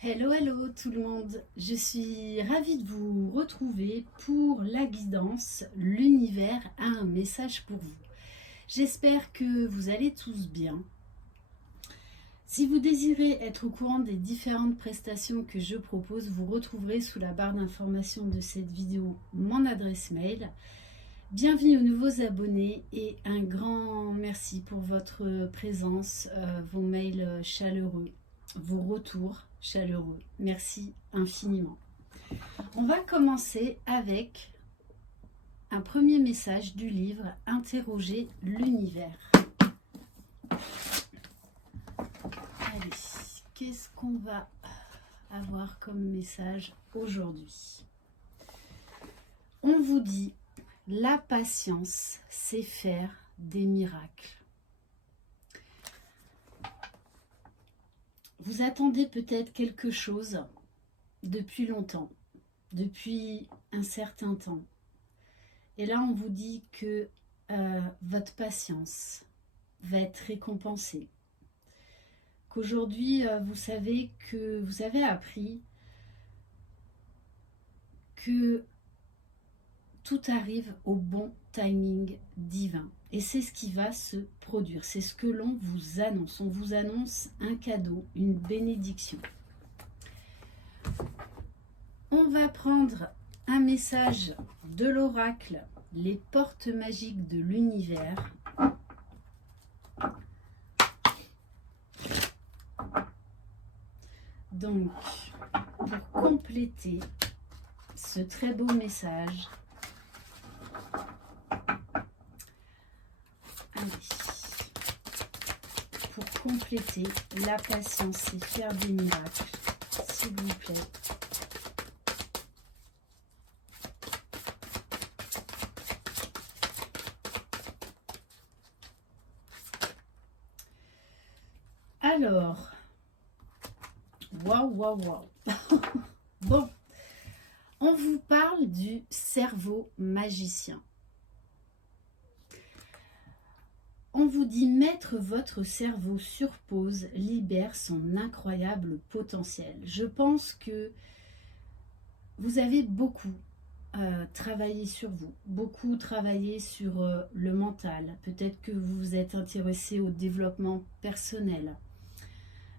Hello, hello tout le monde, je suis ravie de vous retrouver pour la guidance. L'univers a un message pour vous. J'espère que vous allez tous bien. Si vous désirez être au courant des différentes prestations que je propose, vous retrouverez sous la barre d'information de cette vidéo mon adresse mail. Bienvenue aux nouveaux abonnés et un grand merci pour votre présence, vos mails chaleureux, vos retours chaleureux. Merci infiniment. On va commencer avec un premier message du livre Interroger l'univers. Allez, qu'est-ce qu'on va avoir comme message aujourd'hui? On vous dit: la patience, c'est faire des miracles. Vous attendez peut-être quelque chose depuis longtemps, depuis un certain temps. Et là, on vous dit que votre patience va être récompensée. Qu'aujourd'hui, vous savez que vous avez appris que tout arrive au bon timing divin. Et c'est ce qui va se produire. C'est ce que l'on vous annonce. On vous annonce un cadeau, une bénédiction. On va prendre un message de l'oracle, les portes magiques de l'univers. Donc, pour compléter ce très beau message, pour compléter, la patience et faire des miracles, s'il vous plaît. Alors, waouh. Bon, on vous parle du cerveau magicien. On vous dit: mettre votre cerveau sur pause libère son incroyable potentiel. Je pense que vous avez beaucoup travaillé sur vous, beaucoup travaillé sur le mental. Peut-être que vous vous êtes intéressé au développement personnel,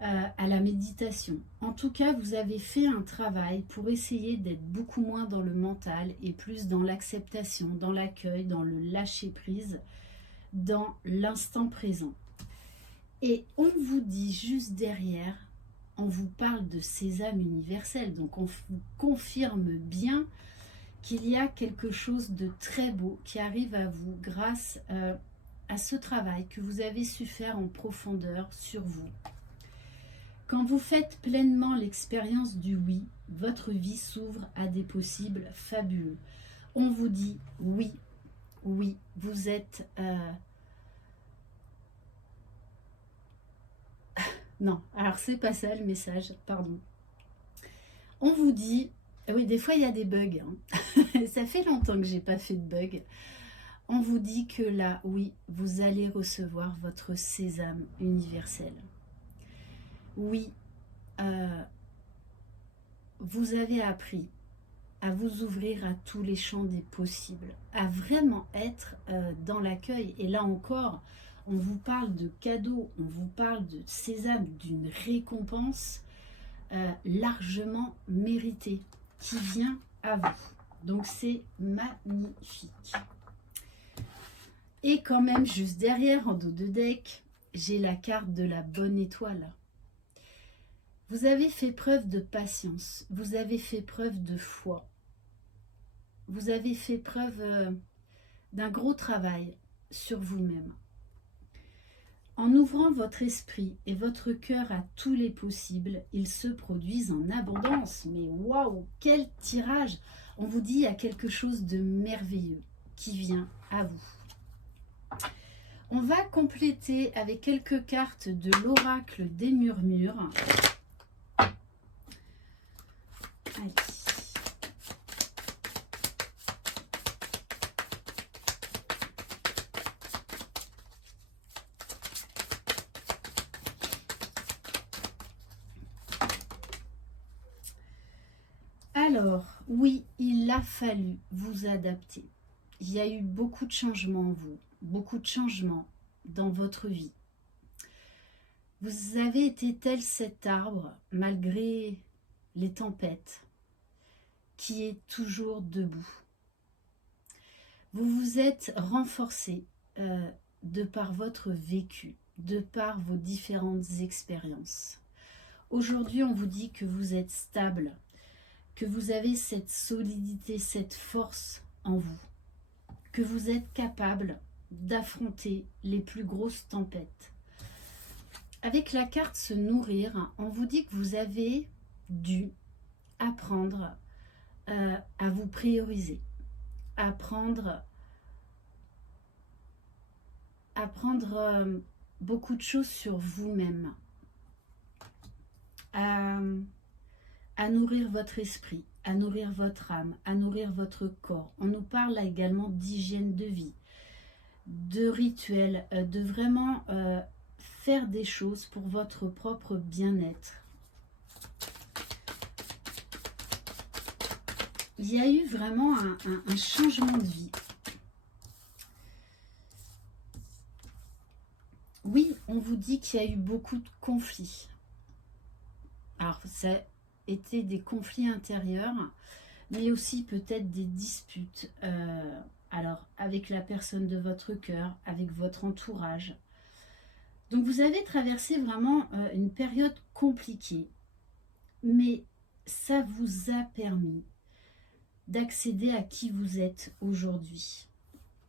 à la méditation. En tout cas, vous avez fait un travail pour essayer d'être beaucoup moins dans le mental et plus dans l'acceptation, dans l'accueil, dans le lâcher-prise, dans l'instant présent. Et on vous dit juste derrière, on vous parle de sésame universel. Donc on vous confirme bien qu'il y a quelque chose de très beau qui arrive à vous grâce à ce travail que vous avez su faire en profondeur sur vous. Quand vous faites pleinement l'expérience du oui, votre vie s'ouvre à des possibles fabuleux. On vous dit oui, vous êtes... Non, alors c'est pas ça le message, pardon. On vous dit... Oui, des fois il y a des bugs. Hein. Ça fait longtemps que j'ai pas fait de bugs. On vous dit que là, oui, vous allez recevoir votre sésame universel. Oui, vous avez appris à vous ouvrir à tous les champs des possibles, à vraiment être dans l'accueil. Et là encore, on vous parle de cadeaux, on vous parle de sésame, d'une récompense largement méritée qui vient à vous. Donc c'est magnifique. Et quand même, juste derrière, en dos de deck, j'ai la carte de la bonne étoile. Vous avez fait preuve de patience, vous avez fait preuve de foi, vous avez fait preuve d'un gros travail sur vous-même. En ouvrant votre esprit et votre cœur à tous les possibles, ils se produisent en abondance. Mais waouh, quel tirage! On vous dit, il y a quelque chose de merveilleux qui vient à vous. On va compléter avec quelques cartes de l'oracle des murmures. Allez. Alors, oui, il a fallu vous adapter. Il y a eu beaucoup de changements en vous, beaucoup de changements dans votre vie. Vous avez été tel cet arbre, malgré les tempêtes, qui est toujours debout. Vous vous êtes renforcé de par votre vécu, de par vos différentes expériences. Aujourd'hui, on vous dit que vous êtes stable, que vous avez cette solidité, cette force en vous, que vous êtes capable d'affronter les plus grosses tempêtes. Avec la carte se nourrir, on vous dit que vous avez dû apprendre à vous prioriser, apprendre beaucoup de choses sur vous-même, à nourrir votre esprit, à nourrir votre âme, à nourrir votre corps. On nous parle là également d'hygiène de vie, de rituels, de vraiment faire des choses pour votre propre bien-être. Il y a eu vraiment un changement de vie. Oui, on vous dit qu'il y a eu beaucoup de conflits. Alors, ça a été des conflits intérieurs, mais aussi peut-être des disputes. Alors, avec la personne de votre cœur, avec votre entourage. Donc, vous avez traversé vraiment une période compliquée, mais ça vous a permis d'accéder à qui vous êtes aujourd'hui.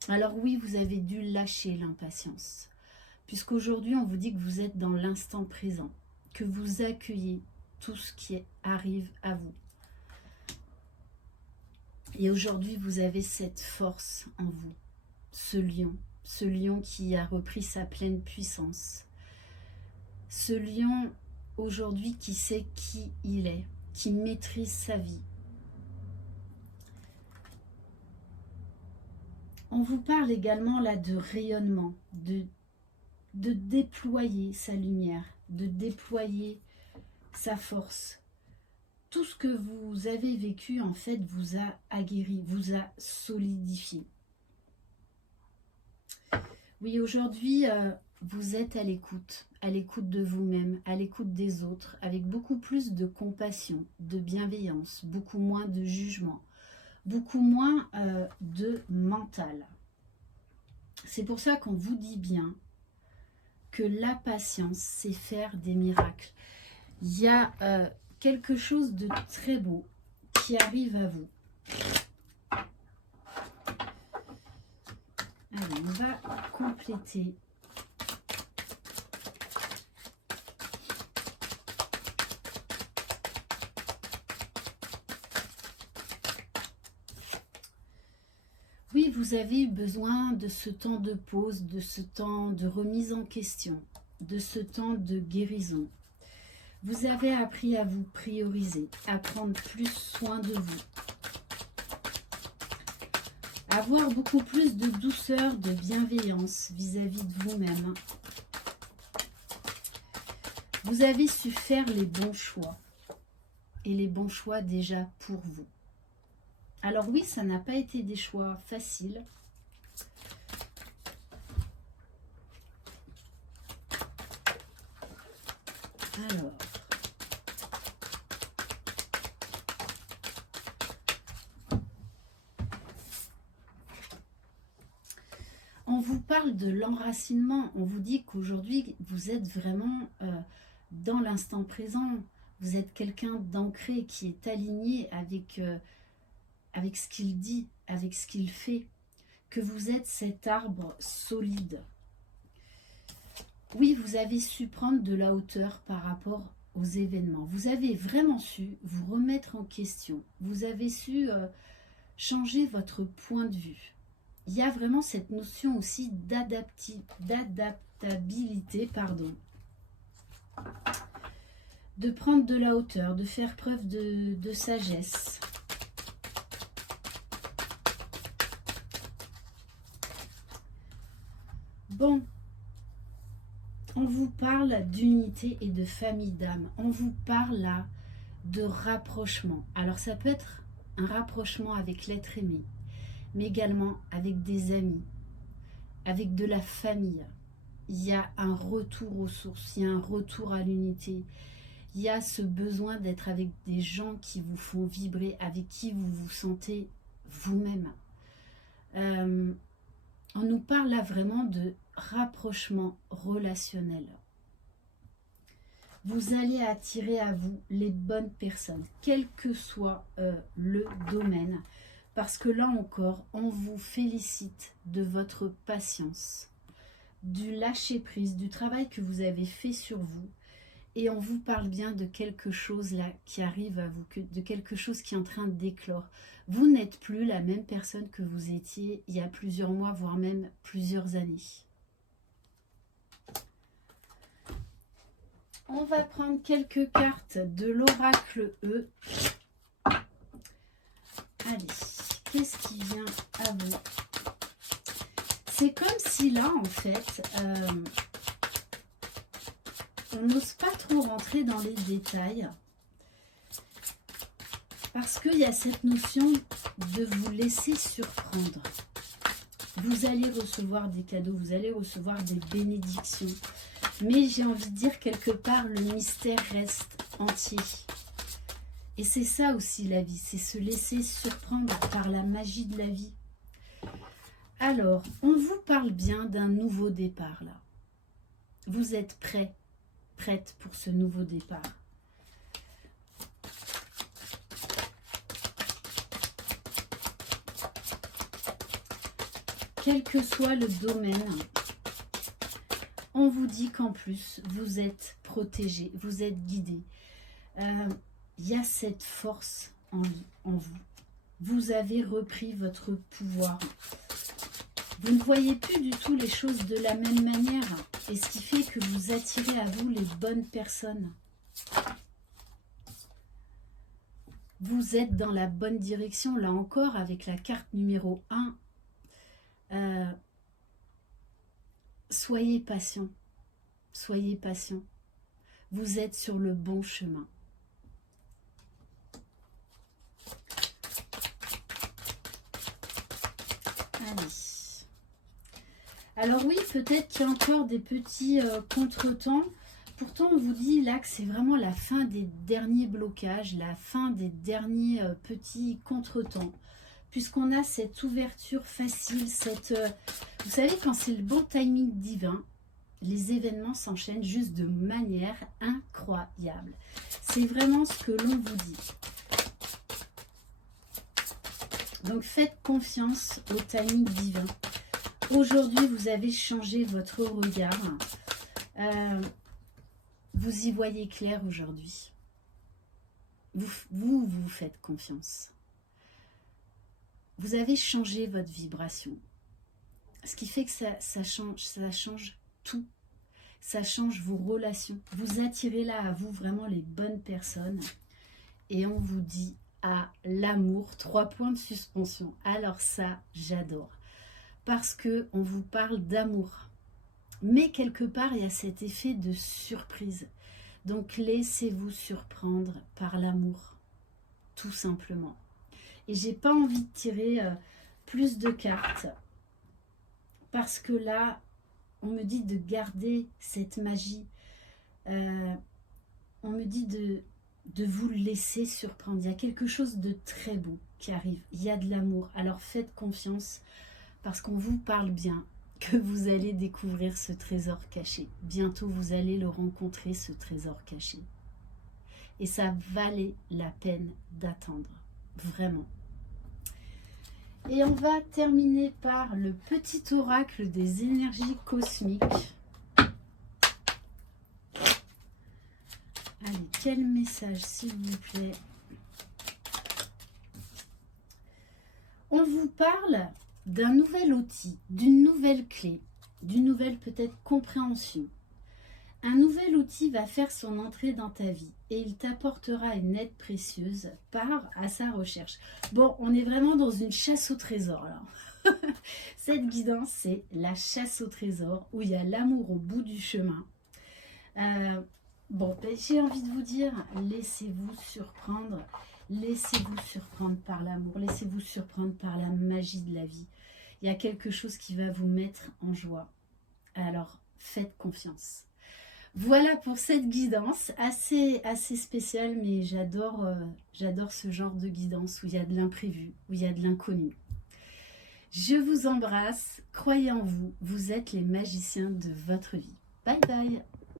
Alors oui, vous avez dû lâcher l'impatience, puisqu'aujourd'hui, on vous dit que vous êtes dans l'instant présent, que vous accueillez tout ce qui arrive à vous. Et aujourd'hui, vous avez cette force en vous, ce lion qui a repris sa pleine puissance. Ce lion, aujourd'hui, qui sait qui il est, qui maîtrise sa vie. On vous parle également là de rayonnement, de déployer sa lumière, de déployer sa force. Tout ce que vous avez vécu, en fait, vous a aguerri, vous a solidifié. Oui, aujourd'hui, vous êtes à l'écoute de vous-même, à l'écoute des autres, avec beaucoup plus de compassion, de bienveillance, beaucoup moins de jugement, beaucoup moins de mental. C'est pour ça qu'on vous dit bien que la patience, c'est faire des miracles. Il y a quelque chose de très beau qui arrive à vous. Allez, on va compléter. Oui, vous avez eu besoin de ce temps de pause, de ce temps de remise en question, de ce temps de guérison. Vous avez appris à vous prioriser, à prendre plus soin de vous, à avoir beaucoup plus de douceur, de bienveillance vis-à-vis de vous-même. Vous avez su faire les bons choix, et les bons choix déjà pour vous. Alors oui, ça n'a pas été des choix faciles. Alors, on vous parle de l'enracinement. On vous dit qu'aujourd'hui, vous êtes vraiment dans l'instant présent. Vous êtes quelqu'un d'ancré qui est aligné avec ce qu'il dit, avec ce qu'il fait, que vous êtes cet arbre solide. Oui, vous avez su prendre de la hauteur par rapport aux événements. Vous avez vraiment su vous remettre en question. Vous avez su changer votre point de vue. Il y a vraiment cette notion aussi d'adaptabilité, de prendre de la hauteur, de faire preuve de sagesse. Bon, on vous parle d'unité et de famille d'âme. On vous parle là de rapprochement. Alors ça peut être un rapprochement avec l'être aimé, mais également avec des amis, avec de la famille. Il y a un retour aux sources, il y a un retour à l'unité. Il y a ce besoin d'être avec des gens qui vous font vibrer, avec qui vous vous sentez vous-même. On nous parle là vraiment de rapprochement relationnel. Vous allez attirer à vous les bonnes personnes, quel que soit le domaine, parce que là encore, on vous félicite de votre patience, du lâcher-prise, du travail que vous avez fait sur vous, et on vous parle bien de quelque chose là qui arrive à vous, de quelque chose qui est en train d'éclore. Vous n'êtes plus la même personne que vous étiez il y a plusieurs mois, voire même plusieurs années. On va prendre quelques cartes de l'oracle E. Allez, qu'est-ce qui vient à vous? C'est comme si là, en fait, on n'ose pas trop rentrer dans les détails. Parce qu'il y a cette notion de vous laisser surprendre. Vous allez recevoir des cadeaux, vous allez recevoir des bénédictions. Mais j'ai envie de dire, quelque part, le mystère reste entier. Et c'est ça aussi la vie, c'est se laisser surprendre par la magie de la vie. Alors, on vous parle bien d'un nouveau départ là. Vous êtes prêts, prête pour ce nouveau départ. Quel que soit le domaine, on vous dit qu'en plus, vous êtes protégé, vous êtes guidé. Il y a cette force en vous. Vous avez repris votre pouvoir. Vous ne voyez plus du tout les choses de la même manière. Et ce qui fait que vous attirez à vous les bonnes personnes. Vous êtes dans la bonne direction, là encore, avec la carte numéro 1. Soyez patient. Soyez patient. Vous êtes sur le bon chemin. Allez. Alors oui, peut-être qu'il y a encore des petits contretemps. Pourtant, on vous dit là que c'est vraiment la fin des derniers blocages, la fin des derniers petits contretemps. Puisqu'on a cette ouverture facile, vous savez, quand c'est le bon timing divin, les événements s'enchaînent juste de manière incroyable. C'est vraiment ce que l'on vous dit. Donc faites confiance au timing divin. Aujourd'hui, vous avez changé votre regard. Vous y voyez clair aujourd'hui. Vous faites confiance. Vous avez changé votre vibration. Ce qui fait que ça change tout. Ça change vos relations. Vous attirez là à vous vraiment les bonnes personnes. Et on vous dit à l'amour, 3 points de suspension. Alors ça, j'adore. Parce qu'on vous parle d'amour. Mais quelque part, il y a cet effet de surprise. Donc laissez-vous surprendre par l'amour. Tout simplement. Et j'ai pas envie de tirer plus de cartes. Parce que là, on me dit de garder cette magie. On me dit de vous laisser surprendre. Il y a quelque chose de très beau qui arrive. Il y a de l'amour. Alors faites confiance parce qu'on vous parle bien que vous allez découvrir ce trésor caché. Bientôt, vous allez le rencontrer, ce trésor caché. Et ça valait la peine d'attendre. Vraiment. Et on va terminer par le petit oracle des énergies cosmiques. Allez, quel message, s'il vous plaît? On vous parle d'un nouvel outil, d'une nouvelle clé, d'une nouvelle peut-être compréhension. Un nouvel outil va faire son entrée dans ta vie et il t'apportera une aide précieuse à sa recherche. Bon, on est vraiment dans une chasse au trésor là. Cette guidance, c'est la chasse au trésor où il y a l'amour au bout du chemin. Bon, ben, j'ai envie de vous dire, laissez-vous surprendre. Laissez-vous surprendre par l'amour. Laissez-vous surprendre par la magie de la vie. Il y a quelque chose qui va vous mettre en joie. Alors, faites confiance. Voilà pour cette guidance, assez spéciale, mais j'adore ce genre de guidance où il y a de l'imprévu, où il y a de l'inconnu. Je vous embrasse, croyez en vous, vous êtes les magiciens de votre vie. Bye bye.